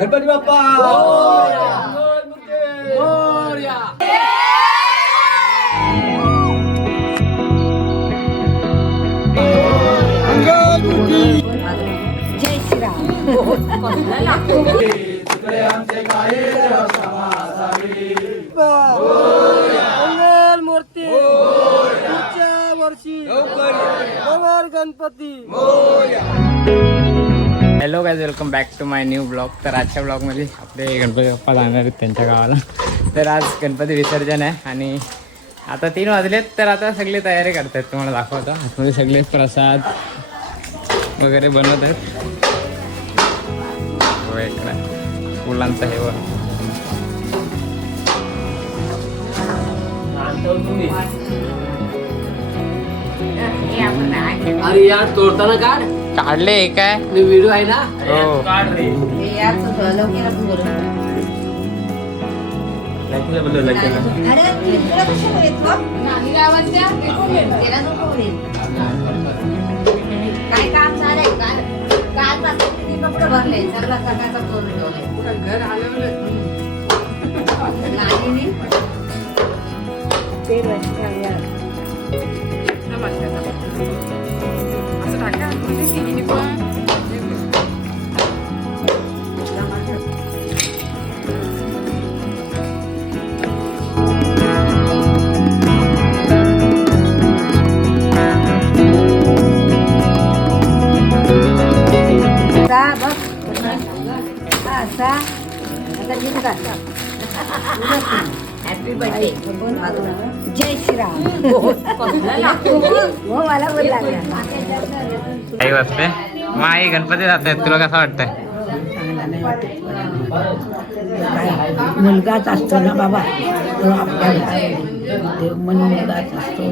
गणपती बाप्पा जय श्रीराम. मंगल मूर्ती पुढच्या वर्षी Ganpati. Hello guys, welcome back to my new blog. तर आजच्या ब्लॉगमध्ये आपले गणपती बाप्पा जाणार आहेत त्यांच्या गावाला. तर आज गणपती विसर्जन आहे आणि आता 3 वाजलेत. तर आता सगळी तयारी करतात, तुम्हाला दाखवतो. आतमध्ये सगळे प्रसाद वगैरे बनवत आहेत. इकडे फुलांचं हे वर अरे यार तोडताना काढ काढले काय व्हिडिओ आहे ना. हो काय काम झालंय काल कपडे भरले सगळा सकाळचा करून ठेवले घर हॅपी बर्थडे. जय श्रीराम. मला बोल लागला काही वाजते मग आई गणपती जात आहेत. तुला कसं वाटतंय? मुलगाच असतो ना बाबा, तो आपल्याला देव म्हणून मुलगाच असतो.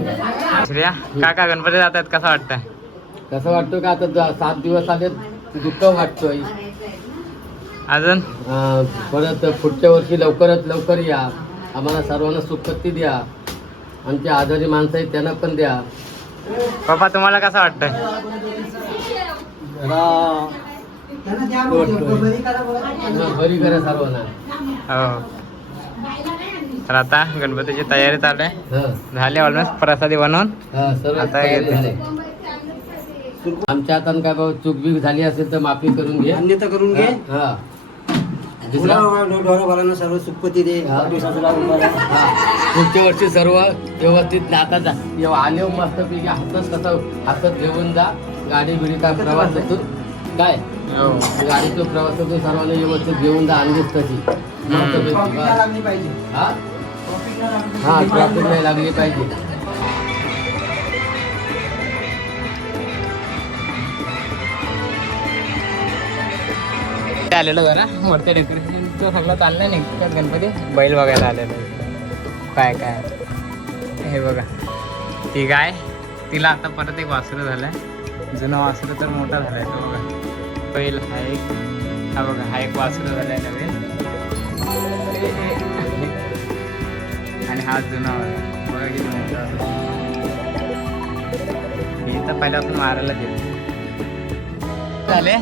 श्रेया काका गणपती जात आहेत, कसं वाटतंय? कसं वाटतं का आता 7 दिवस आले दुःख वाटतोय. अजून परत पुढच्या वर्षी लवकरात लवकर या. आम्हाला सर्वांना सुखपत्ती द्या. आमचे आजारी माणसं आहेत त्यांना पण द्या. पप्पा तुम्हाला कसं वाटतंय? बरी करा सर्वांना. हो. तर आता गणपतीची तयारी चालू आहे. हं. झाले ऑलमोस्ट प्रसादी बनवून. सर्व आता तयारी येते. झाली. आमच्या हातानं काय बाबा चूक बीक झाली असेल तर माफी करून घे. अन्यथा करून घे. हा. दुसरा ढोराबारांना सर्व सुखपती दे. पुढच्या वर्षी सर्व व्यवस्थित आता आले मस्त पैकी हातच कसं हातात घेऊन जा. गाडी बिडी काय प्रवासातून काय हो. गाडीतून प्रवासातून सर्वांना व्यवस्थित घेऊन जा. आणलीच तशी लागली पाहिजे. हा ट्रॅफिक नाही लागली पाहिजे. आलेलो जरा वरच्या डेकोरेशनचं सगळं चाललंय. निघतात गणपती बैल बघायला आलेलो. काय काय हे बघा, ती गाय, तिला आता परत एक वासरू झालंय. जुनं वासरू तर मोठा झालाय तो बघा. बैल हा एक, हा बघा हा एक वासरू झालाय नवीन. आणि हा जुना वाला बघा किती मोठा झाला. हे तर पहिल्यापासून मारायला गेले झाले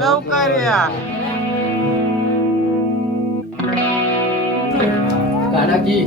लवकर या. काढा की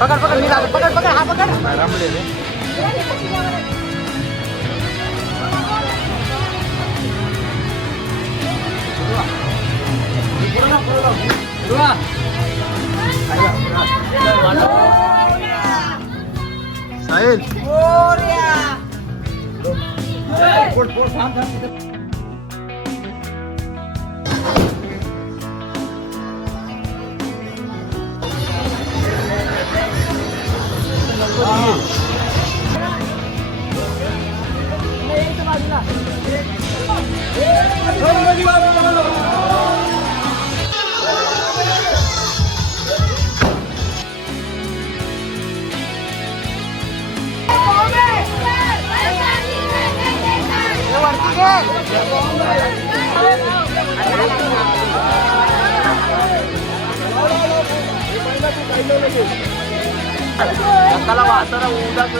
पकड पकड मी लागलो. पकड पकड हा पकड. रमले रे. साहिल त्याला वासरा उदाच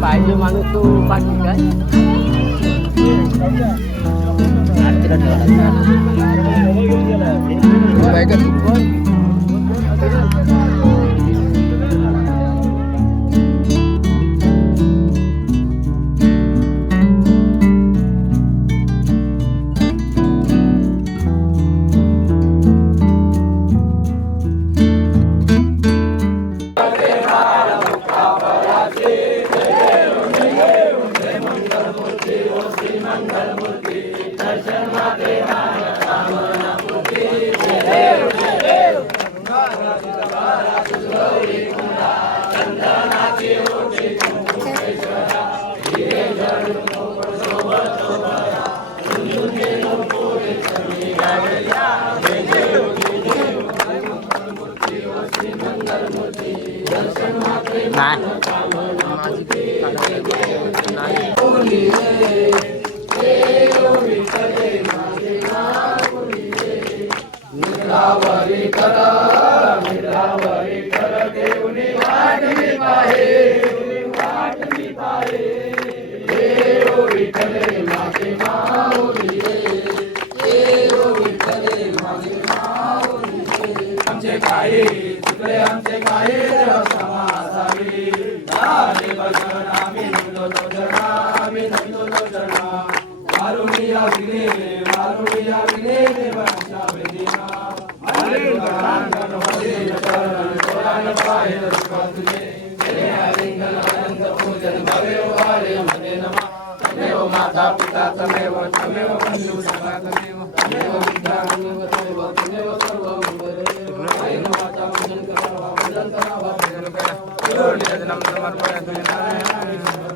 पाहिजे माणूस तो बाकी काय आरतीला ठेवायला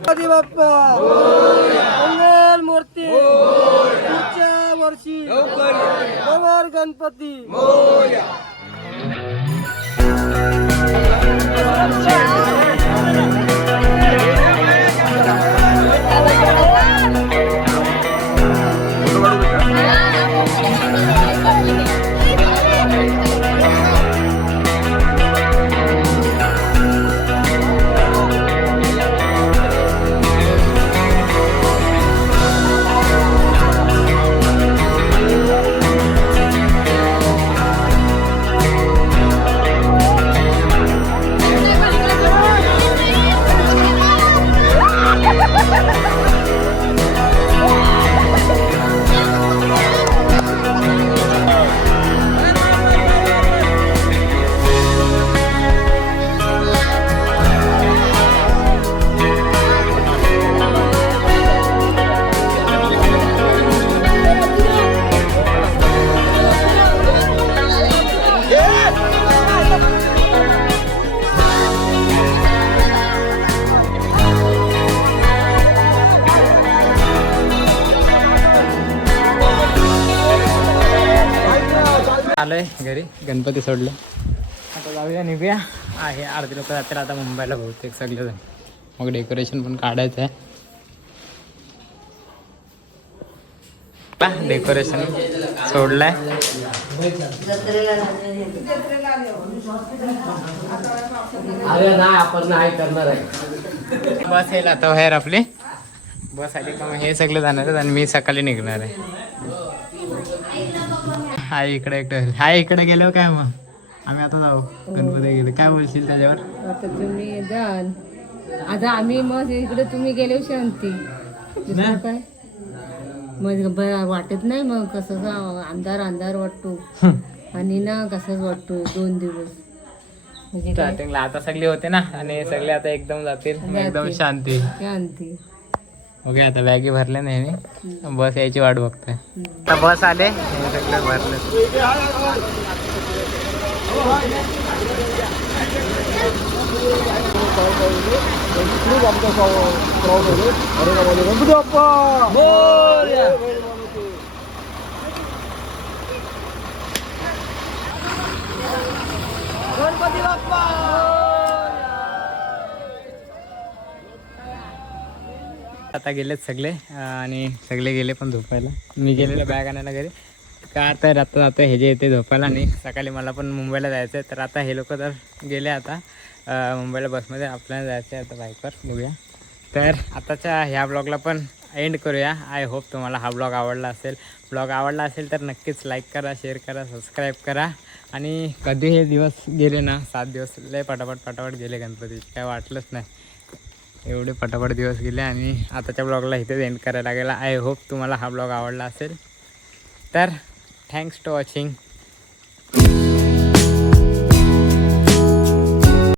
गणपती बाप्पा मंगल मूर्ती पुढच्या वर्षी मोर गणपती आलोय घरी, गणपती सोडले, आता जाऊया निघूया. आहे अर्धे लोक जातील आता मुंबईला बहुतेक सगळेजण. मग डेकोरेशन पण काढायचं आहे. डेकोरेशन सोडलंय. अरे नाही आपण नाही करणार आहे. बस येईल आता बाहेर आपली. बस आली का मग हे सगळे जाणार आहेत आणि मी सकाळी निघणार आहे. हाय इकडे इकडे गेलो काय मग आम्ही आता जाऊ गणपती गेले. काय बोलशील त्याच्यावर? आता तुम्ही जाल, आता आम्ही मग इकडे तुम्ही गेले शांती दुसरं काय मग बरं वाटत नाही. मग कसं अंधार वाटतो आणि ना कसंच वाटतो 2 दिवस म्हणजे काय स्टार्टिंगला आता सगळे होते ना आणि सगळे आता एकदम जातील, एकदम शांती. ओके आता बॅगी भरले नाही, बस यायची वाट बघतोय. आता बस आले, हे सगळे भरले. गणपती बाप्पा मोरया. गणपती बाप्पा आता गेलेत सगळे आणि सगळे गेले पण झोपायला. मी गेलेलो बॅग आणायला घरी. का आता जातो हे जे येते झोपायला आणि सकाळी मला पण मुंबईला जायचं आहे. तर आता हे लोक तर गेले आता मुंबईला बसमध्ये. आपल्याला जायचं आहे आता बाईकवर, बघूया. तर आताच्या ह्या ब्लॉगला पण एंड करूया. आय होप तुम्हाला हा ब्लॉग आवडला असेल. ब्लॉग आवडला असेल तर नक्कीच लाईक करा, शेअर करा, सबस्क्राईब करा. आणि कधी हे दिवस गेले ना, 7 दिवस लय पटापट गेले गणपतीचे, काय वाटलंच नाही. एवढे पटापट दिवस गेले आणि आताच्या ब्लॉगला इथेच एंड करायला गेला. आय होप तुम्हाला हा ब्लॉग आवडला असेल. तर थँक्स टू वॉचिंग.